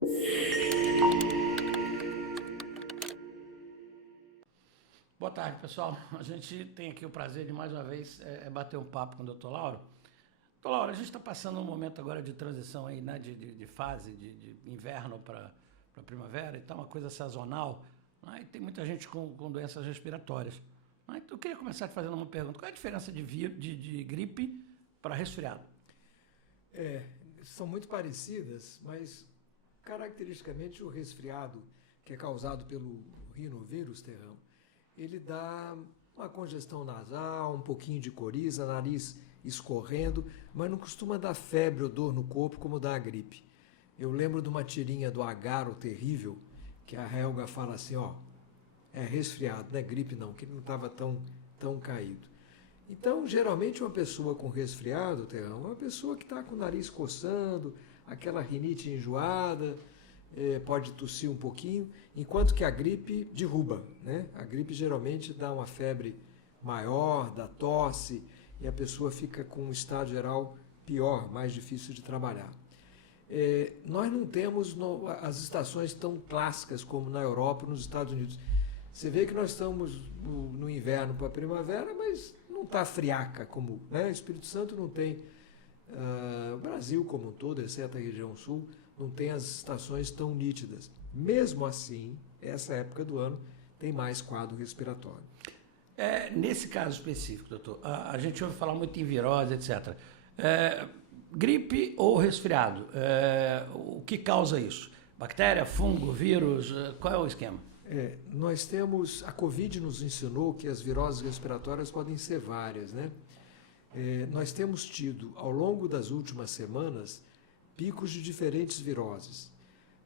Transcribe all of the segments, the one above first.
Boa tarde, pessoal. A gente tem aqui o prazer de, mais uma vez, bater um papo com o Dr. Lauro. Dr. Lauro, a gente está passando um momento agora de transição aí, né, de fase, de inverno para primavera, então uma coisa sazonal, né, e tem muita gente com doenças respiratórias. Então, eu queria começar te fazendo uma pergunta. Qual é a diferença de gripe para resfriado? São muito parecidas, mas caracteristicamente o resfriado, que é causado pelo rinovírus, Terrão, ele dá uma congestão nasal, um pouquinho de coriza, nariz escorrendo, mas não costuma dar febre ou dor no corpo como dá a gripe. Eu lembro de uma tirinha do Agaro terrível, que a Helga fala assim, ó, é resfriado, não é gripe não, que ele não estava tão caído. Então, geralmente, uma pessoa com resfriado, Terrão, é uma pessoa que está com o nariz coçando, aquela rinite enjoada, pode tossir um pouquinho, enquanto que a gripe derruba, né? A gripe geralmente dá uma febre maior, dá tosse, e a pessoa fica com um estado geral pior, mais difícil de trabalhar. Nós não temos as estações tão clássicas como na Europa ou nos Estados Unidos. Você vê que nós estamos no inverno para a primavera, mas não está friaca como, né? O Espírito Santo não tem, o Brasil como um todo, exceto a região sul, não tem as estações tão nítidas. Mesmo assim, essa época do ano tem mais quadro respiratório. Nesse caso específico, doutor, a gente ouve falar muito em virose, etc. Gripe ou resfriado, o que causa isso? Bactéria, fungo, vírus, qual é o esquema? Nós temos, a Covid nos ensinou que as viroses respiratórias podem ser várias, né? Nós temos tido, ao longo das últimas semanas, picos de diferentes viroses.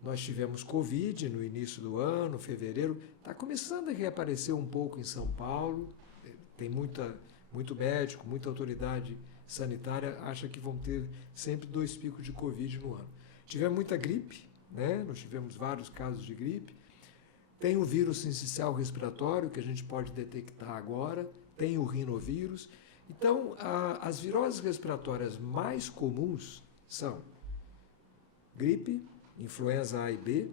Nós tivemos Covid no início do ano, fevereiro, está começando a reaparecer um pouco em São Paulo, tem muito médico, muita autoridade sanitária acha que vão ter sempre 2 picos de Covid no ano. Tivemos muita gripe, né? Nós tivemos vários casos de gripe. Tem o vírus sincicial respiratório, que a gente pode detectar agora, tem o rinovírus. Então, as viroses respiratórias mais comuns são gripe, influenza A e B,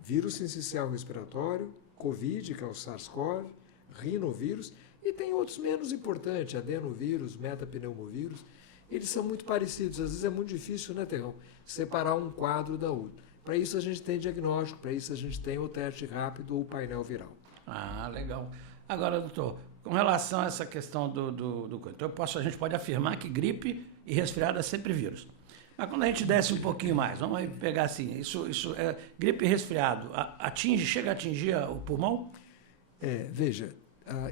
vírus sincicial respiratório, Covid, que é o SARS-CoV, rinovírus, e tem outros menos importantes, adenovírus, metapneumovírus. Eles são muito parecidos, às vezes é muito difícil, né, Terrão, separar um quadro da outra. Para isso a gente tem diagnóstico, para isso a gente tem o teste rápido ou o painel viral. Ah, legal. Agora, doutor, com relação a essa questão então a gente pode afirmar que gripe e resfriado é sempre vírus. Mas quando a gente desce um pouquinho mais, vamos aí pegar assim, gripe e resfriado, chega a atingir o pulmão? Veja,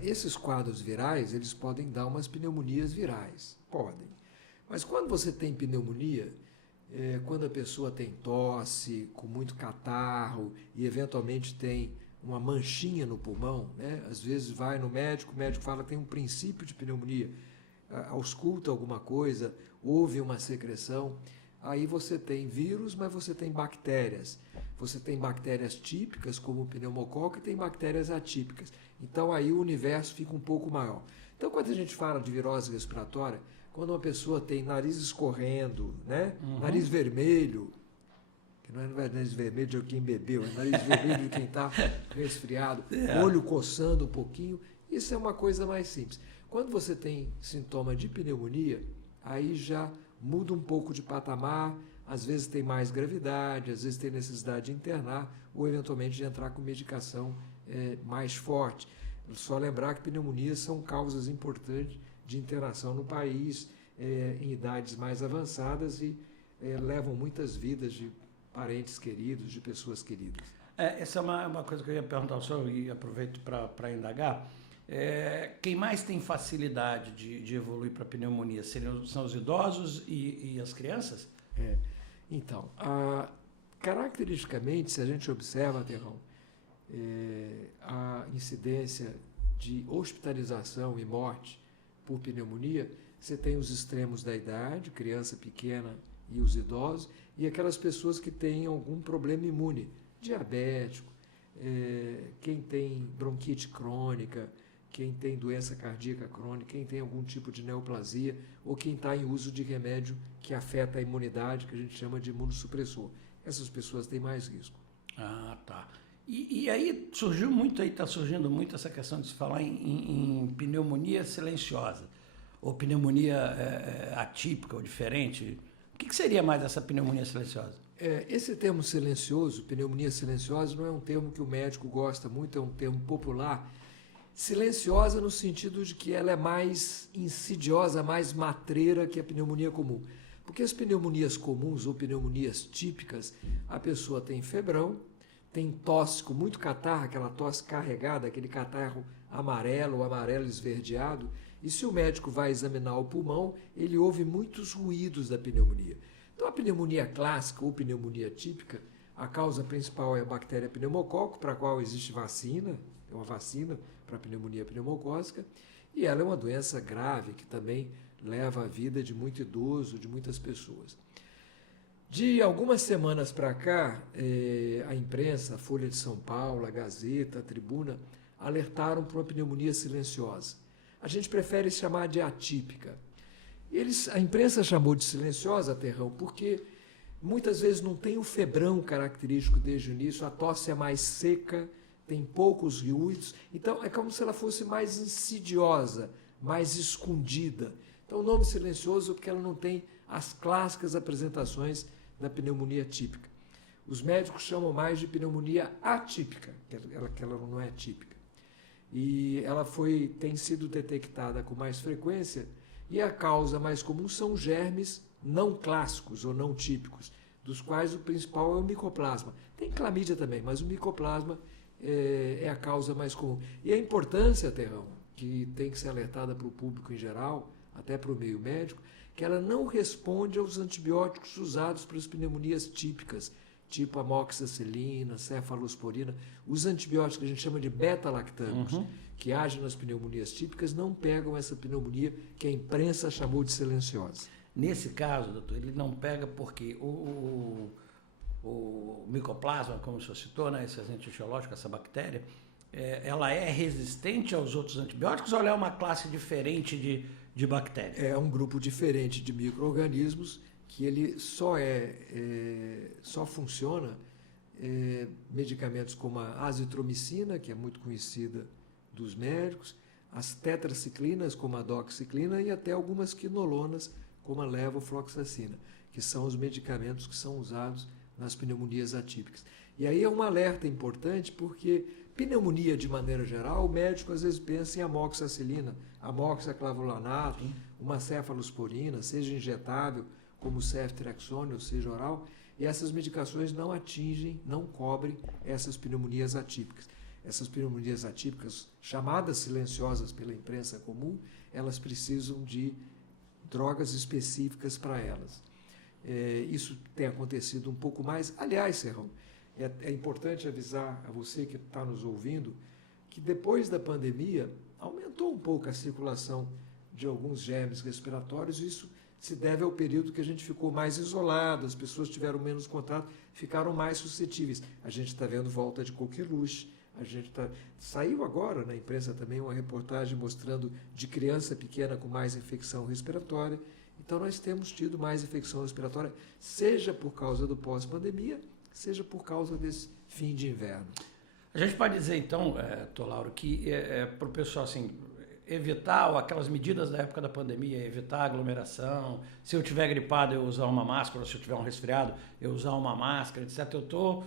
esses quadros virais, eles podem dar umas pneumonias virais, podem. Mas quando você tem pneumonia, quando a pessoa tem tosse, com muito catarro e eventualmente tem uma manchinha no pulmão, né? Às vezes vai no médico, o médico fala que tem um princípio de pneumonia, ausculta alguma coisa, houve uma secreção, aí você tem vírus, mas você tem bactérias. Você tem bactérias típicas, como o pneumococo, e tem bactérias atípicas. Então aí o universo fica um pouco maior. Então quando a gente fala de virose respiratória, quando uma pessoa tem nariz escorrendo, né? Nariz vermelho, que não é nariz vermelho de quem bebeu, é nariz vermelho de quem está resfriado, olho coçando um pouquinho, isso é uma coisa mais simples. Quando você tem sintoma de pneumonia, aí já muda um pouco de patamar, às vezes tem mais gravidade, às vezes tem necessidade de internar ou eventualmente de entrar com medicação mais forte. Só lembrar que pneumonias são causas importantes de internação no país, em idades mais avançadas e levam muitas vidas de parentes queridos, de pessoas queridas. Essa é uma coisa que eu ia perguntar ao senhor e aproveito para indagar. Quem mais tem facilidade de evoluir para pneumonia são os idosos e as crianças? Então, caracteristicamente, se a gente observa, Terrão, a incidência de hospitalização e morte por pneumonia, você tem os extremos da idade, criança pequena e os idosos, e aquelas pessoas que têm algum problema imune, diabético, quem tem bronquite crônica, quem tem doença cardíaca crônica, quem tem algum tipo de neoplasia, ou quem está em uso de remédio que afeta a imunidade, que a gente chama de imunossupressor. essas pessoas têm mais risco. Ah, tá. E aí surgiu muito, aí está surgindo muito essa questão de se falar em pneumonia silenciosa, ou pneumonia atípica ou diferente. O que seria mais essa pneumonia silenciosa? Esse termo silencioso, pneumonia silenciosa, não é um termo que o médico gosta muito, é um termo popular. Silenciosa no sentido de que ela é mais insidiosa, mais matreira que a pneumonia comum. Porque as pneumonias comuns ou pneumonias típicas, a pessoa tem febrão, tem tosse com muito catarro, aquela tosse carregada, aquele catarro amarelo ou amarelo esverdeado, e se o médico vai examinar o pulmão, ele ouve muitos ruídos da pneumonia. Então a pneumonia clássica ou pneumonia típica, a causa principal é a bactéria pneumococo, para a qual existe vacina, é uma vacina para a pneumonia pneumocócica, e ela é uma doença grave que também leva a vida de muito idoso, de muitas pessoas. De algumas semanas para cá, a imprensa, a Folha de São Paulo, a Gazeta, a Tribuna, alertaram para uma pneumonia silenciosa. A gente prefere chamar de atípica. A imprensa chamou de silenciosa, Terrão, porque muitas vezes não tem o febrão característico desde o início, a tosse é mais seca, tem poucos ruídos, então é como se ela fosse mais insidiosa, mais escondida. Então o nome silencioso porque ela não tem as clássicas apresentações da pneumonia típica. Os médicos chamam mais de pneumonia atípica, que ela não é típica. E ela tem sido detectada com mais frequência, e a causa mais comum são germes não clássicos ou não típicos, dos quais o principal é o micoplasma. Tem clamídia também, mas o micoplasma é a causa mais comum. E a importância, Terrão, que tem que ser alertada para o público em geral, até para o meio médico, que ela não responde aos antibióticos usados para as pneumonias típicas, tipo amoxicilina, cefalosporina, os antibióticos que a gente chama de beta-lactâmicos, que agem nas pneumonias típicas, não pegam essa pneumonia que a imprensa chamou de silenciosa. Nesse caso, doutor, ele não pega porque o micoplasma, como o senhor citou, né, esse agente etiológico, essa bactéria, ela é resistente aos outros antibióticos ou ela é uma classe diferente de bactérias? É um grupo diferente de micro-organismos que ele só funciona medicamentos como a azitromicina, que é muito conhecida dos médicos, as tetraciclinas, como a doxiciclina, e até algumas quinolonas, como a levofloxacina, que são os medicamentos que são usados nas pneumonias atípicas. E aí é um alerta importante, porque pneumonia, de maneira geral, o médico às vezes pensa em amoxicilina, amoxiclavulanato, uma cefalosporina, seja injetável, como o ceftriaxone, ou seja, oral, e essas medicações não atingem, não cobrem essas pneumonias atípicas. Essas pneumonias atípicas, chamadas silenciosas pela imprensa comum, elas precisam de drogas específicas para elas. Isso tem acontecido um pouco mais. Aliás, Serrão, é importante avisar a você que está nos ouvindo que depois da pandemia aumentou um pouco a circulação de alguns germes respiratórios. Isso se deve ao período que a gente ficou mais isolado, as pessoas tiveram menos contato, ficaram mais suscetíveis. A gente está vendo volta de coqueluche, saiu agora na imprensa também uma reportagem mostrando de criança pequena com mais infecção respiratória. Então nós temos tido mais infecção respiratória, seja por causa do pós-pandemia, seja por causa desse fim de inverno. A gente pode dizer então, doutor Lauro, que para o pessoal assim, evitar aquelas medidas da época da pandemia, evitar a aglomeração, se eu tiver gripado eu usar uma máscara, se eu tiver um resfriado eu usar uma máscara, etc. Eu estou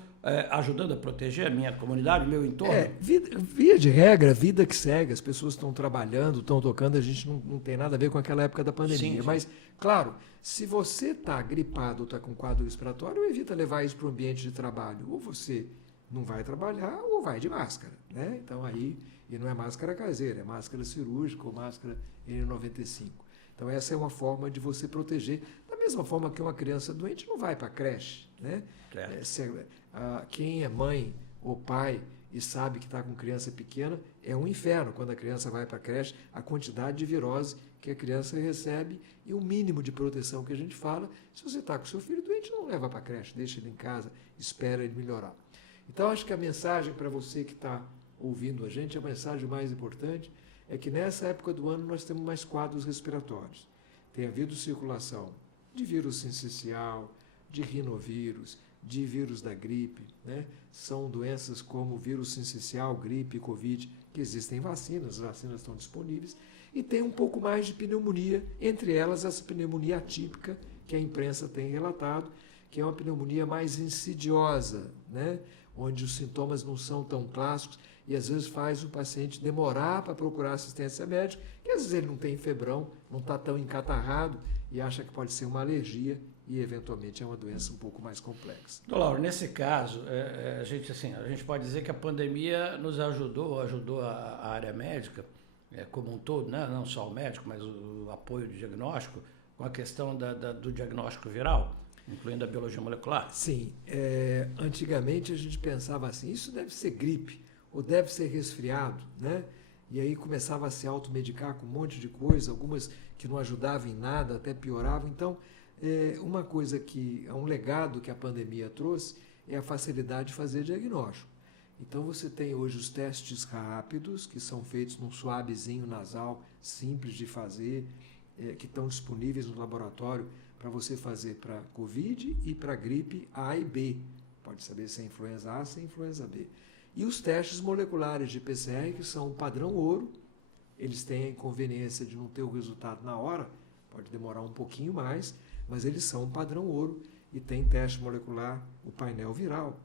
ajudando a proteger a minha comunidade, o meu entorno? Via de regra, vida que segue, as pessoas estão trabalhando, estão tocando, a gente não tem nada a ver com aquela época da pandemia. Sim. Mas, claro, se você está gripado ou está com quadro respiratório, evita levar isso para o ambiente de trabalho. Ou você não vai trabalhar ou vai de máscara, né? Então aí, e não é máscara caseira, é máscara cirúrgica ou máscara N95. Então essa é uma forma de você proteger, da mesma forma que uma criança doente não vai para a creche, né? Quem é mãe ou pai e sabe que está com criança pequena, é um inferno quando a criança vai para a creche, a quantidade de virose que a criança recebe e o mínimo de proteção que a gente fala. Se você está com seu filho doente, não leva para a creche, deixa ele em casa, espera ele melhorar. Então, acho que a mensagem para você que está ouvindo a gente, a mensagem mais importante é que nessa época do ano nós temos mais quadros respiratórios. Tem havido circulação de vírus sincicial, de rinovírus, de vírus da gripe, né? São doenças como vírus sincicial, gripe, Covid, que existem vacinas, as vacinas estão disponíveis, e tem um pouco mais de pneumonia, entre elas essa pneumonia atípica que a imprensa tem relatado, que é uma pneumonia mais insidiosa, né? Onde os sintomas não são tão clássicos e às vezes faz o paciente demorar para procurar assistência médica, que às vezes ele não tem febrão, não está tão encatarrado e acha que pode ser uma alergia e eventualmente é uma doença um pouco mais complexa. Doutor Lauro, nesse caso, a gente pode dizer que a pandemia nos ajudou a área médica como um todo, né? Não só o médico, mas o apoio de diagnóstico, com a questão do diagnóstico viral, incluindo a biologia molecular? Sim, antigamente a gente pensava assim, isso deve ser gripe, ou deve ser resfriado, né? E aí começava a se automedicar com um monte de coisa, algumas que não ajudavam em nada, até pioravam. Então, uma coisa um legado que a pandemia trouxe é a facilidade de fazer diagnóstico. Então, você tem hoje os testes rápidos, que são feitos num suavezinho nasal, simples de fazer, que estão disponíveis no laboratório para você fazer para Covid e para gripe A e B. Pode saber se é influenza A, se é influenza B. E os testes moleculares de PCR, que são o padrão ouro, eles têm a inconveniência de não ter o resultado na hora, pode demorar um pouquinho mais, mas eles são um padrão ouro e tem teste molecular, o painel viral,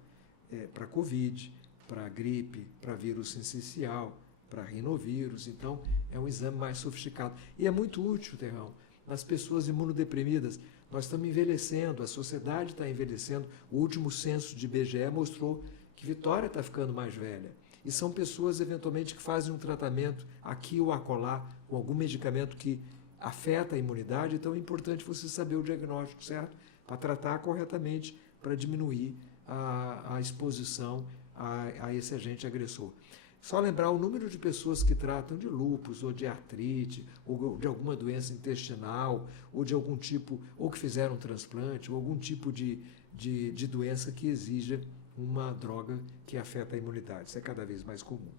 para Covid, para gripe, para vírus sincicial, para rinovírus. Então, é um exame mais sofisticado. E é muito útil, Terrão, nas pessoas imunodeprimidas. Nós estamos envelhecendo, a sociedade está envelhecendo. O último censo de IBGE mostrou que Vitória está ficando mais velha. E são pessoas, eventualmente, que fazem um tratamento aqui ou acolá, com algum medicamento que afeta a imunidade. Então, é importante você saber o diagnóstico certo para tratar corretamente, para diminuir a exposição a esse agente agressor. Só lembrar o número de pessoas que tratam de lúpus, ou de artrite, ou de alguma doença intestinal, ou de algum tipo, ou que fizeram um transplante, ou algum tipo de doença que exija uma droga que afeta a imunidade. Isso é cada vez mais comum.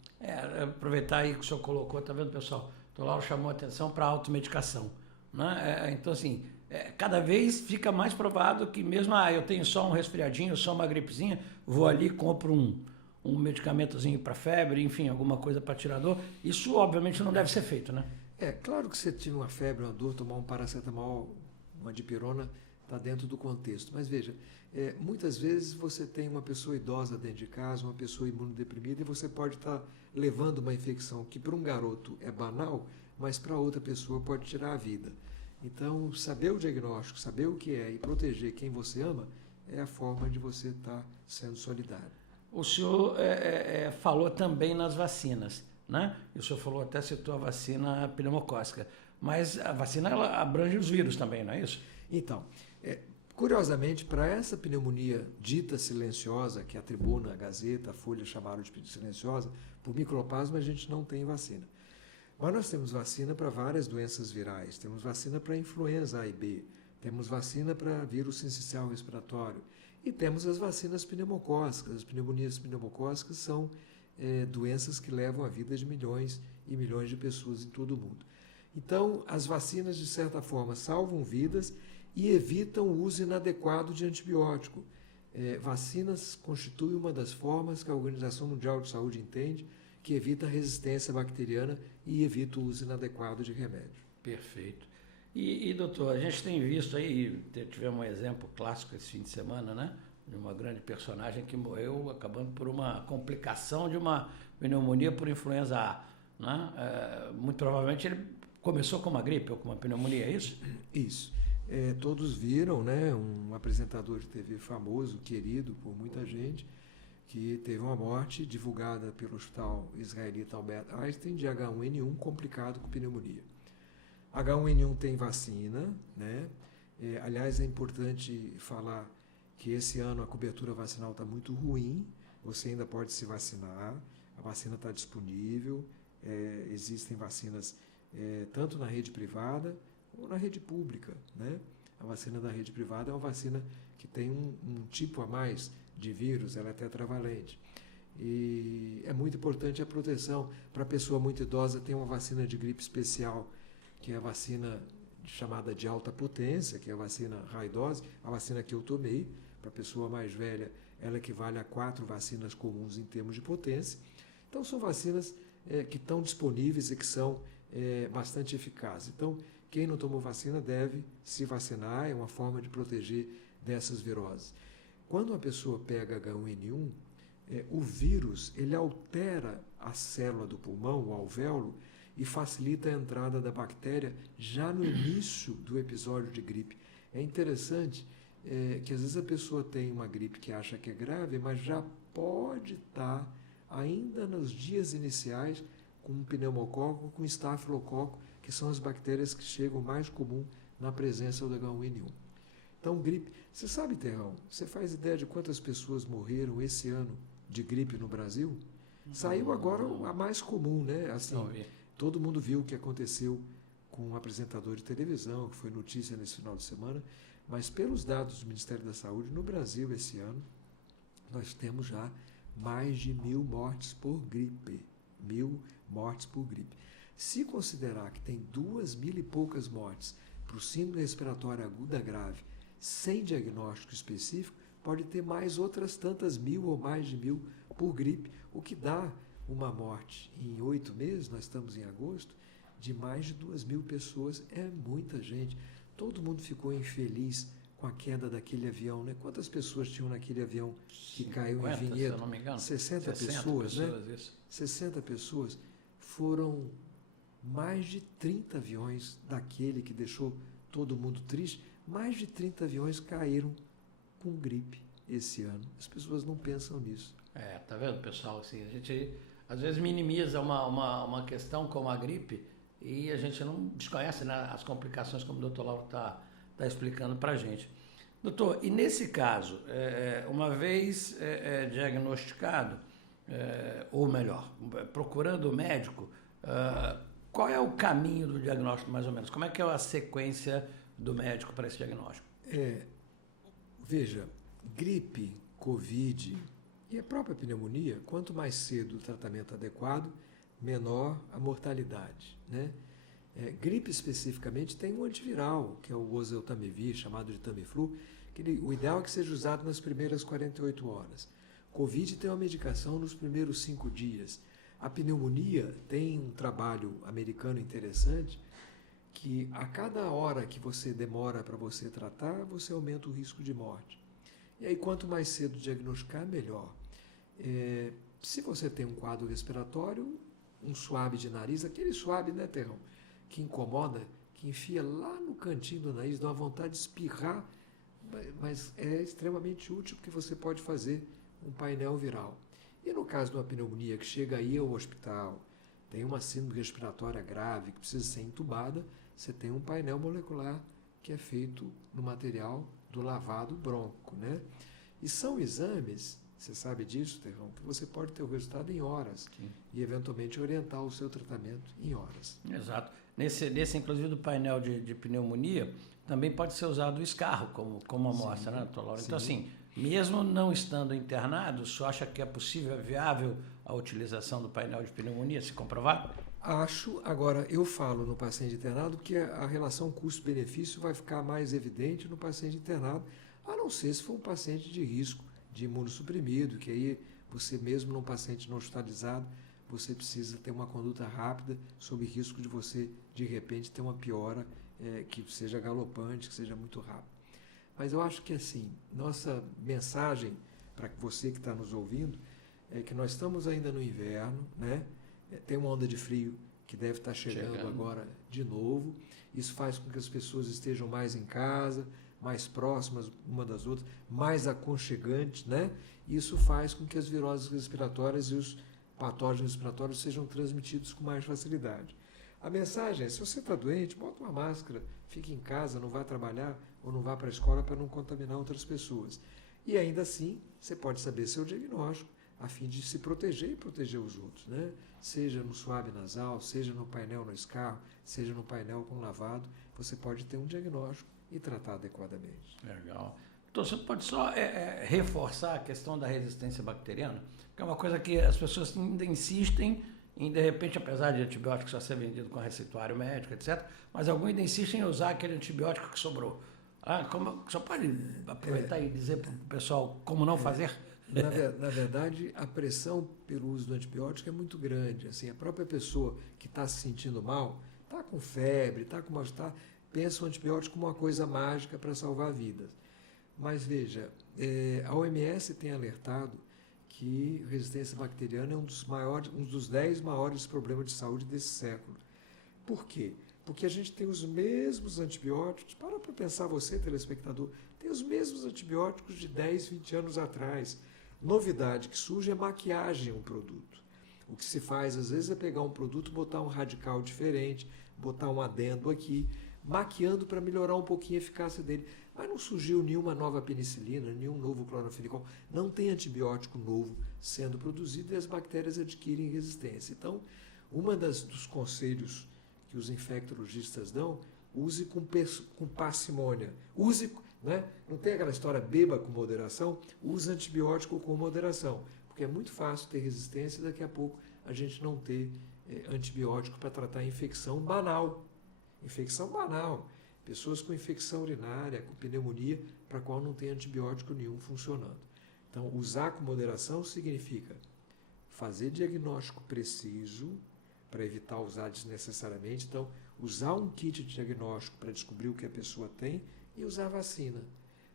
Aproveitar aí que o senhor colocou, tá vendo, pessoal? O Dr. Lauro chamou a atenção para a automedicação, né? Então, assim, cada vez fica mais provado que mesmo, eu tenho só um resfriadinho, só uma gripezinha, vou ali, compro um medicamentozinho para febre, enfim, alguma coisa para tirar dor. Isso, obviamente, não deve ser feito, né? Claro que você tiver uma febre, uma dor, tomar um paracetamol, uma dipirona, está dentro do contexto. Mas veja, muitas vezes você tem uma pessoa idosa dentro de casa, uma pessoa imunodeprimida, e você pode estar levando uma infecção que para um garoto é banal, mas para outra pessoa pode tirar a vida. Então, saber o diagnóstico, saber o que é e proteger quem você ama, é a forma de você estar sendo solidário. O senhor falou também nas vacinas, né? O senhor falou, até citou a vacina pneumocócica, mas a vacina ela abrange os vírus também, não é isso? Então, curiosamente, para essa pneumonia dita silenciosa, que a Tribuna, a Gazeta, a Folha chamaram de silenciosa, por microplasma a gente não tem vacina. Mas nós temos vacina para várias doenças virais, temos vacina para influenza A e B, temos vacina para vírus sincicial respiratório e temos as vacinas pneumocócicas. As pneumonias pneumocócicas são doenças que levam a vida de milhões e milhões de pessoas em todo o mundo. Então, as vacinas, de certa forma, salvam vidas e evitam o uso inadequado de antibiótico. Vacinas constituem uma das formas que a Organização Mundial de Saúde entende que evita a resistência bacteriana e evita o uso inadequado de remédio. Perfeito. E doutor, a gente tem visto aí, tivemos um exemplo clássico esse fim de semana, né? De uma grande personagem que morreu acabando por uma complicação de uma pneumonia por influenza A, né? Muito provavelmente ele começou com uma gripe ou com uma pneumonia, é isso? Isso. Todos viram, né? Um apresentador de TV famoso, querido por muita gente, que teve uma morte divulgada pelo hospital israelita Albert Einstein de H1N1 complicado com pneumonia. H1N1 tem vacina, né? Aliás, é importante falar que esse ano a cobertura vacinal está muito ruim, você ainda pode se vacinar, a vacina está disponível, existem vacinas tanto na rede privada ou na rede pública, né? A vacina da rede privada é uma vacina que tem um tipo a mais de vírus, ela é tetravalente. E é muito importante a proteção. Para a pessoa muito idosa, tem uma vacina de gripe especial, que é a vacina chamada de alta potência, que é a vacina high dose, a vacina que eu tomei, para a pessoa mais velha, ela equivale a 4 vacinas comuns em termos de potência. Então, são vacinas que estão disponíveis e que são bastante eficazes. Então, quem não tomou vacina deve se vacinar, é uma forma de proteger dessas viroses. Quando uma pessoa pega H1N1, o vírus ele altera a célula do pulmão, o alvéolo, e facilita a entrada da bactéria já no início do episódio de gripe. É interessante que às vezes a pessoa tem uma gripe que acha que é grave, mas já pode estar ainda nos dias iniciais com um pneumococo, com estafilococo, que são as bactérias que chegam mais comum na presença do H1N1. Então, gripe. Você sabe, Terrão, você faz ideia de quantas pessoas morreram esse ano de gripe no Brasil? Saiu agora a mais comum, né? Assim, todo mundo viu o que aconteceu com um apresentador de televisão, que foi notícia nesse final de semana, mas pelos dados do Ministério da Saúde, no Brasil esse ano, nós temos já mais de 1.000 mortes por gripe. 1.000 mortes por gripe. Se considerar que tem 2.000 e poucas mortes para o síndrome respiratória aguda grave, sem diagnóstico específico, pode ter mais outras tantas 1.000 ou mais de 1.000 por gripe, o que dá uma morte em 8 meses, nós estamos em agosto, de mais de 2.000 pessoas. É muita gente. Todo mundo ficou infeliz com a queda daquele avião, né? Quantas pessoas tinham naquele avião que 50, caiu em Vinhedo? Se eu não me engano. 60 pessoas, né? Isso. 60 pessoas. Foram mais de 30 aviões daquele que deixou todo mundo triste. Mais de 30 aviões caíram com gripe esse ano. As pessoas não pensam nisso. Tá vendo, pessoal? Assim, a gente às vezes minimiza uma questão como a gripe e a gente não desconhece, né, as complicações, como o doutor Lauro está explicando para a gente. Doutor, e nesse caso, uma vez diagnosticado, ou melhor, procurando o médico, qual é o caminho do diagnóstico, mais ou menos? Como é que é a sequência do médico para esse diagnóstico? Veja, gripe, Covid e a própria pneumonia, quanto mais cedo o tratamento adequado, menor a mortalidade, né? Gripe especificamente tem um antiviral, que é o oseltamivir, chamado de Tamiflu, que o ideal é que seja usado nas primeiras 48 horas. Covid tem uma medicação nos primeiros 5 dias. A pneumonia tem um trabalho americano interessante, que a cada hora que você demora para você tratar, você aumenta o risco de morte. E aí, quanto mais cedo diagnosticar, melhor. Se você tem um quadro respiratório, um suave de nariz, aquele suave, né, Terrão, que incomoda, que enfia lá no cantinho do nariz, dá uma vontade de espirrar, mas é extremamente útil porque você pode fazer um painel viral. E no caso de uma pneumonia que chega aí ao hospital, tem uma síndrome respiratória grave que precisa ser entubada, você tem um painel molecular que é feito no material do lavado bronco, né? E são exames, você sabe disso, Terrão, que você pode ter o resultado em horas. Sim. E eventualmente orientar o seu tratamento em horas. Exato. Nesse inclusive do painel de pneumonia, também pode ser usado o escarro como amostra, né, doutor Lauro? Então, assim, mesmo não estando internado, o senhor acha que é possível, é viável a utilização do painel de pneumonia, se comprovar? Acho. Agora, eu falo no paciente internado que a relação custo-benefício vai ficar mais evidente no paciente internado, a não ser se for um paciente de risco de imunossuprimido, que aí você mesmo num paciente não hospitalizado, você precisa ter uma conduta rápida sob risco de você, de repente, ter uma piora que seja galopante, que seja muito rápida. Mas eu acho que, assim, nossa mensagem para você que está nos ouvindo é que nós estamos ainda no inverno, né? Tem uma onda de frio que deve estar chegando agora de novo. Isso faz com que as pessoas estejam mais em casa, mais próximas uma das outras, mais aconchegantes, né? Isso faz com que as viroses respiratórias e os patógenos respiratórios sejam transmitidos com mais facilidade. A mensagem é, se você está doente, bota uma máscara, fique em casa, não vá trabalhar ou não vá para a escola para não contaminar outras pessoas. E ainda assim, você pode saber seu diagnóstico a fim de se proteger e proteger os outros, né? Seja no suave nasal, seja no painel no escarro, seja no painel com lavado, você pode ter um diagnóstico e tratar adequadamente. Legal. Então, você pode só reforçar a questão da resistência bacteriana, que é uma coisa que as pessoas ainda insistem em, de repente, apesar de antibiótico só ser vendido com receituário médico, etc., mas alguns ainda insistem em usar aquele antibiótico que sobrou. Só pode aproveitar e dizer para o pessoal como não fazer? Na verdade, a pressão pelo uso do antibiótico é muito grande. Assim, a própria pessoa que está se sentindo mal, está com febre, está com mal-estar, pensa o antibiótico como uma coisa mágica para salvar vidas. Mas veja, a OMS tem alertado que resistência bacteriana é um dos 10 maiores problemas de saúde desse século. Por quê? Porque a gente tem os mesmos antibióticos, para pensar você, telespectador, tem os mesmos antibióticos de 10, 20 anos atrás. Novidade que surge é maquiagem um produto. O que se faz, às vezes, é pegar um produto, botar um radical diferente, botar um adendo aqui, maquiando para melhorar um pouquinho a eficácia dele. Mas não surgiu nenhuma nova penicilina, nenhum novo clorofenicol. Não tem antibiótico novo sendo produzido e as bactérias adquirem resistência. Então, dos conselhos que os infectologistas dão, use com parcimônia. Não tem aquela história beba com moderação, use antibiótico com moderação. Porque é muito fácil ter resistência e daqui a pouco a gente não ter antibiótico para tratar infecção banal. Infecção banal. Pessoas com infecção urinária, com pneumonia, para a qual não tem antibiótico nenhum funcionando. Então, usar com moderação significa fazer diagnóstico preciso, para evitar usar desnecessariamente. Então, usar um kit de diagnóstico para descobrir o que a pessoa tem e usar vacina.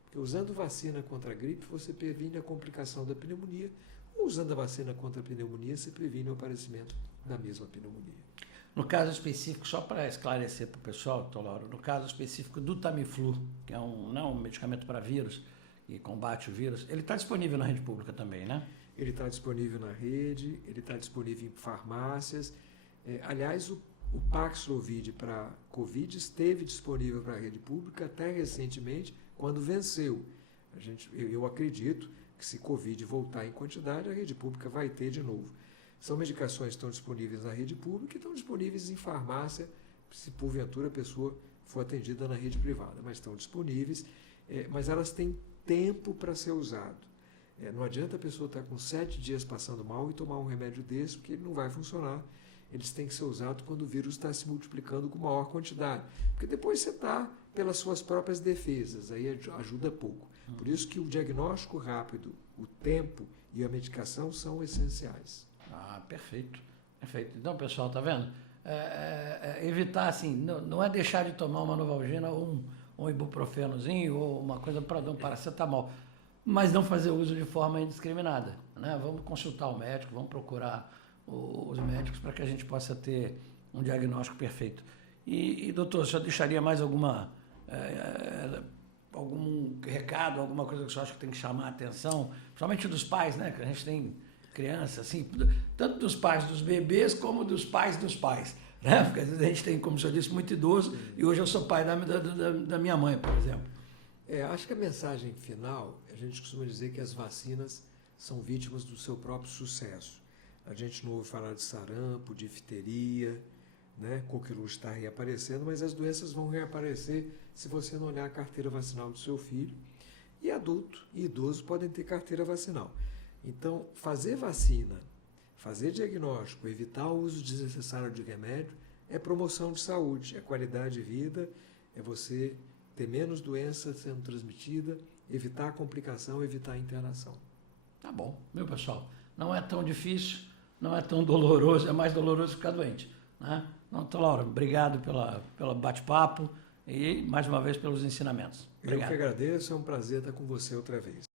Porque usando vacina contra a gripe, você previne a complicação da pneumonia, ou usando a vacina contra a pneumonia, você previne o aparecimento da mesma pneumonia. No caso específico, só para esclarecer para o pessoal, doutor Lauro, no caso específico do Tamiflu, que é um medicamento para vírus e combate o vírus, ele está disponível na rede pública também, né? Ele está disponível na rede, ele está disponível em farmácias. Aliás, o Paxlovid para Covid esteve disponível para a rede pública até recentemente, quando venceu. Eu acredito que se Covid voltar em quantidade, a rede pública vai ter de novo. São medicações que estão disponíveis na rede pública e estão disponíveis em farmácia, se porventura a pessoa for atendida na rede privada. Mas estão disponíveis, mas elas têm tempo para ser usado. Não adianta a pessoa estar com 7 dias passando mal e tomar um remédio desse, porque ele não vai funcionar. Eles têm que ser usados quando o vírus está se multiplicando com maior quantidade. Porque depois você está pelas suas próprias defesas, aí ajuda pouco. Por isso que o diagnóstico rápido, o tempo e a medicação são essenciais. Perfeito. Então, pessoal, tá vendo? Evitar, assim, não é deixar de tomar uma Novalgina ou um ibuprofenozinho ou uma coisa para dar um paracetamol, mas não fazer uso de forma indiscriminada, né? Vamos consultar o médico, vamos procurar os médicos para que a gente possa ter um diagnóstico perfeito. E doutor, o senhor deixaria mais algum recado, alguma coisa que o senhor acha que tem que chamar a atenção, principalmente dos pais, né? Que a gente tem criança, assim, tanto dos pais dos bebês como dos pais, né? Porque às vezes a gente tem, como o senhor disse, muito idoso, e hoje eu sou pai da minha mãe, por exemplo. Acho que a mensagem final, a gente costuma dizer que as vacinas são vítimas do seu próprio sucesso. A gente não ouve falar de sarampo, difteria, né? Coqueluche está reaparecendo, mas as doenças vão reaparecer se você não olhar a carteira vacinal do seu filho. E adulto e idoso podem ter carteira vacinal. Então, fazer vacina, fazer diagnóstico, evitar o uso desnecessário de remédio é promoção de saúde, é qualidade de vida, é você ter menos doença sendo transmitida, evitar a complicação, evitar a internação. Tá bom, meu pessoal, não é tão difícil, não é tão doloroso, é mais doloroso ficar doente, né? Então, doutor Lauro, obrigado pelo bate-papo e, mais uma vez, pelos ensinamentos. Obrigado. Eu que agradeço, é um prazer estar com você outra vez.